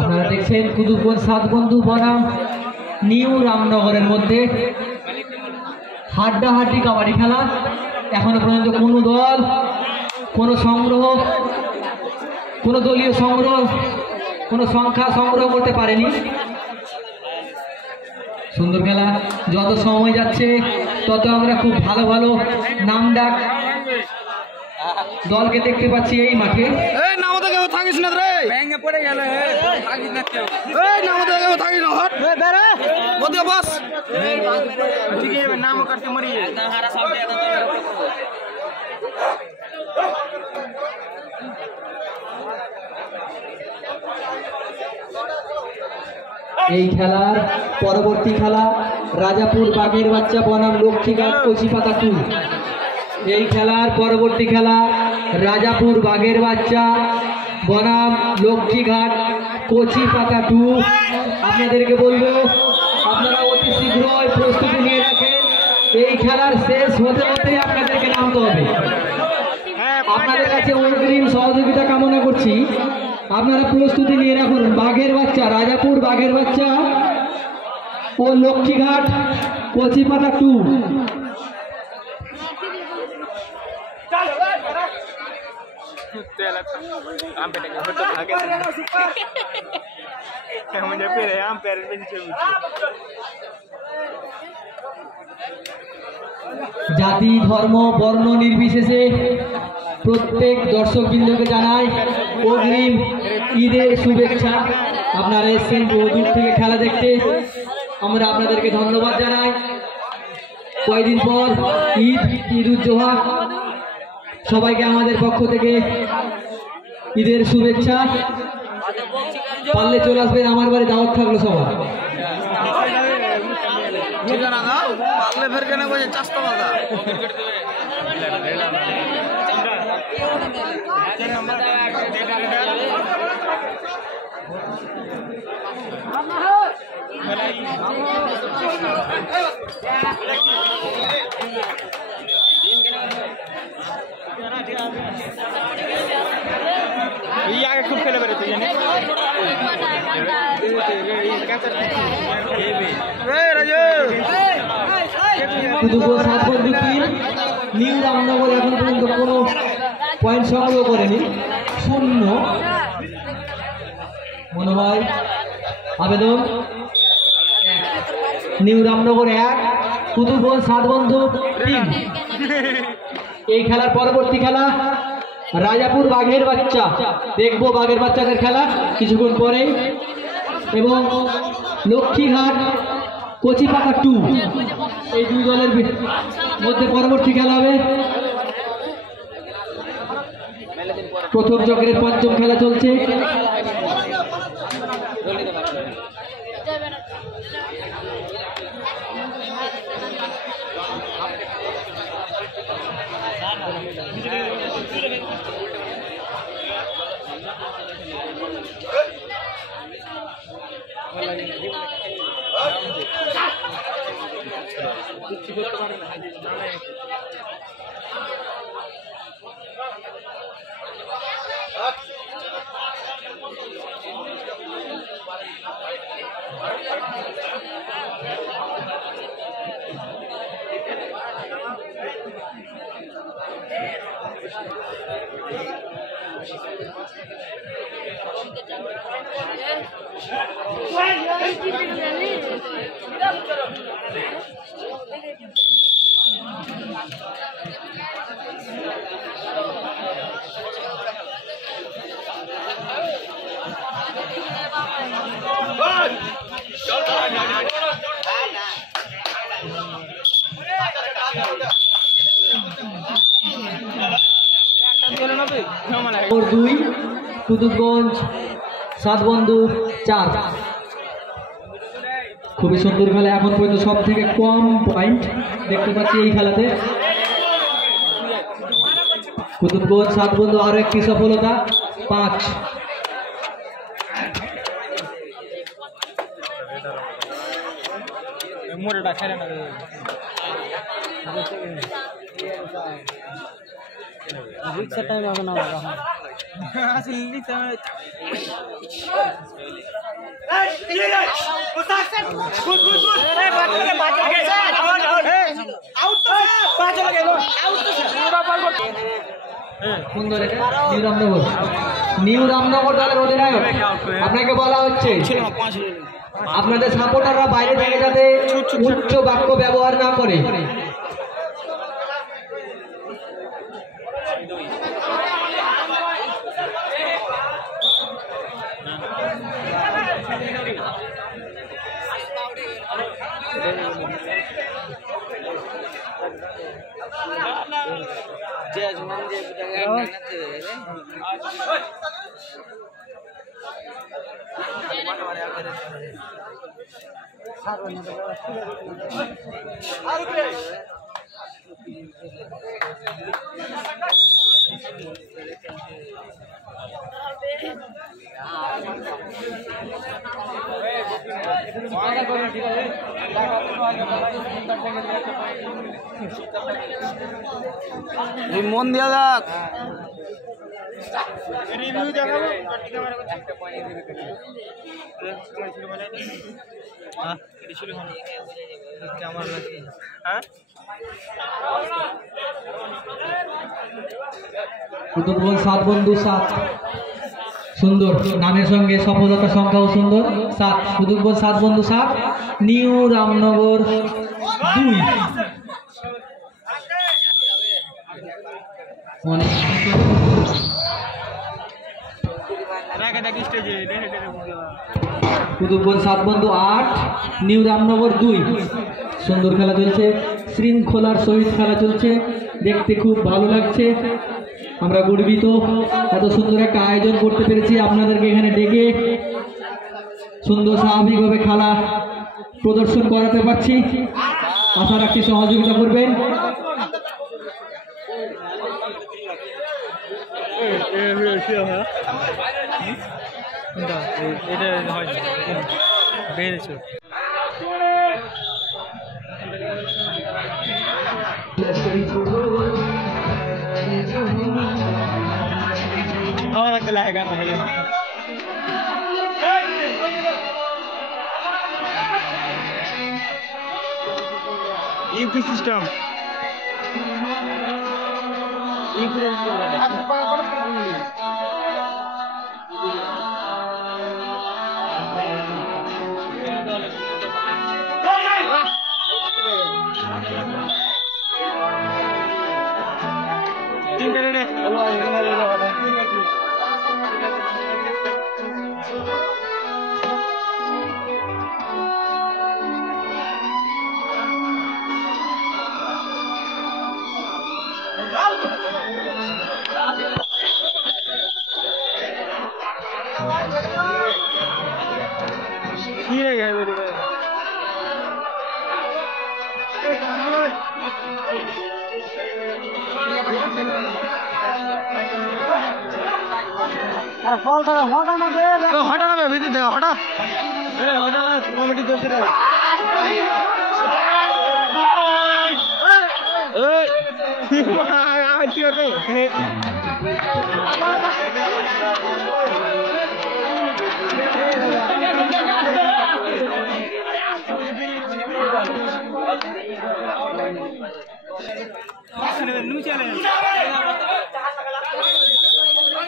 আপনারা দেখছেন কুতুবগঞ্জ সাত বন্ধু বনাম নিউ রামনগরের মধ্যে হাড্ডাহাড্ডি কাবাডি খেলা। এখনো পর্যন্ত কোনো দল কোনো সংগ্রহ কোনো দলীয় সংগ্রহ কোনো সংখ্যা সংগ্রহ করতে পারেনি। সুন্দর খেলা, যত সময় যাচ্ছে তত আমরা খুব ভালো ভালো নাম ডাক দলকে দেখতে পাচ্ছি এই মাঠে। থাকিস না রে, ভেঙে পড়ে গেল। থাকিস না কেউ, এই নাম তো কেউ থাকিস না। হট রে বেরে বদিয়া বাস ঠিক আছে, নাম কাটতে মরি না হারা সাউন্ড এত। এই খেলার পরবর্তী খেলা রাজাপুর বাঘের বাচ্চা বনাম লক্ষ্মীঘাট কচিপাতা 2। এই খেলার পরবর্তী খেলা রাজাপুর বাঘের বাচ্চা বনাম লক্ষ্মীঘাট কচিপাতা 2। আপনাদেরকে বলবো আপনারা অতি শীঘ্রই প্রস্তুতি নিয়ে রাখেন। এই খেলার শেষ হতে হতে আপনাদেরকে নামতে হবে। আপনাদের কাছে অগ্রিম সহযোগিতা কামনা করছি, আপনারা প্রস্তুতি নিয়ে রাখুন। বাঘের বাচ্চা রাজাপুর বাঘের বাচ্চা ও লক্ষ্মীঘাট কচিপাতা 2। জাতি ধর্ম বর্ণ নির্বিশেষে প্রত্যেক দর্শকবৃন্দকে জানাই অগ্রিম ঈদের শুভেচ্ছা। আপনারা এসেছেন বহু দূর থেকে খেলা দেখতে, আমরা আপনাদেরকে ধন্যবাদ জানাই। কয়েকদিন পর ঈদ উজ্জোহা, সবাইকে আমাদের পক্ষ থেকে ঈদের শুভেচ্ছা। পারলে চলে আসবেন, আমার বাড়ি দাওয়াত থাকলো সবার। খুব খেলে বেরোতে জানি নিউ রামনগর এখন পর্যন্ত কোনো পয়েন্ট সংগ্রহ করেনি, 0। মনে হয় আবেদন নিউ রামনগর 1, কুতুবগঞ্জ সাত বন্ধু 3। এই খেলার পরবর্তী খেলা রাজাপুর বাঘের বাচ্চা, দেখবো বাঘের বাচ্চাদের খেলা কিছুক্ষণ পরে, এবং লক্ষ্মীঘাট কচিপাতা 2। এই দুই দলের মধ্যে পরবর্তী খেলা হবে। প্রথম চক্রের 5ম খেলা চলছে। দুই কুতুবগঞ্জ 7 বন্ধু 4। খুবই সুন্দর খেলা, এখন পর্যন্ত সব থেকে কম পয়েন্ট দেখতে পাচ্ছি এই খেলাতে। কুতুবগঞ্জ 7 বন্ধু আরো একটি সফলতা 5। সুন্দর এটা নিউ রামনগর দলের অধিনায়ক, আপনাকে বলা হচ্ছে আপনাদের সাপোর্টাররা বাইরে থেকে যাতে উচ্চ বাক্য ব্যবহার না করে। মন দিয়া যাক রিভিউ দেখাবো কুতুবগঞ্জ 7 বন্ধু 7 সুন্দর নামের সঙ্গে সফলতার সংখ্যাও সুন্দর 7। কুতুবগঞ্জ 7 বন্ধু 7, নিউ রামনগর 2। কুতুবগঞ্জ 7 বন্ধু 8, নিউ রামনগর 2। সুন্দর খেলা চলছে, শৃঙ্খলার সহিত খেলা চলছে, দেখতে খুব ভালো লাগছে। আমরা গর্বিত এত সুন্দর একটা আয়োজন করতে পেরেছি, আপনাদেরকে এখানে ডেকে সুন্দর স্বাভাবিকভাবে খেলা প্রদর্শন করাতে পারছি। আশা রাখছি সহযোগিতা করবেন। ইউপি সিস্টেম হঠাৎ ভিতর থেকে হঠাৎ কমিটি দোষে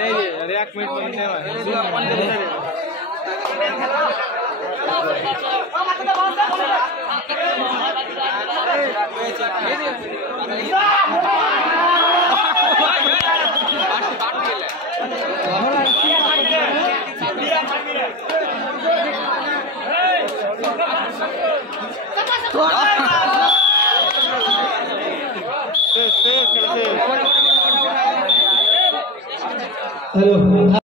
नहीं এক মিনিট হ্যালো